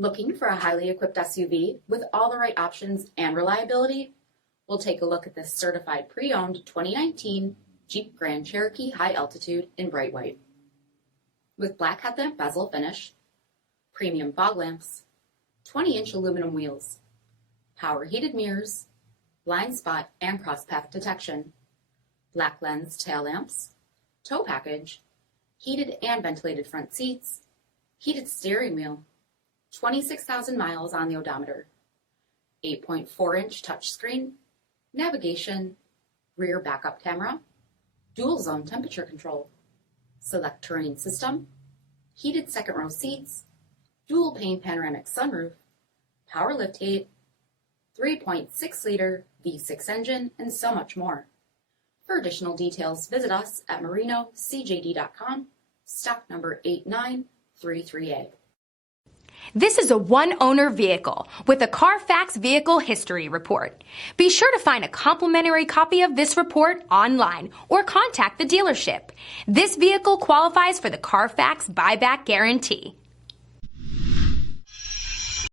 Looking for a highly equipped SUV with all the right options and reliability? We'll take a look at this certified pre-owned 2019 Jeep Grand Cherokee High Altitude in bright white. With black headlamp bezel finish, premium fog lamps, 20-inch aluminum wheels, power heated mirrors, blind spot and cross path detection, black lens tail lamps, tow package, heated and ventilated front seats, heated steering wheel, 26,000 miles on the odometer, 8.4-inch touchscreen, navigation, rear backup camera, dual zone temperature control, SELEC-TERRAIN system, heated second row seats, dual pane panoramic sunroof, power liftgate, 3.6-liter V6 engine, and so much more. For additional details, visit us at marinocjd.com, stock number 8933A. This is a one-owner vehicle with a Carfax Vehicle History Report. Be sure to find a complimentary copy of this report online or contact the dealership. This vehicle qualifies for the Carfax Buyback Guarantee.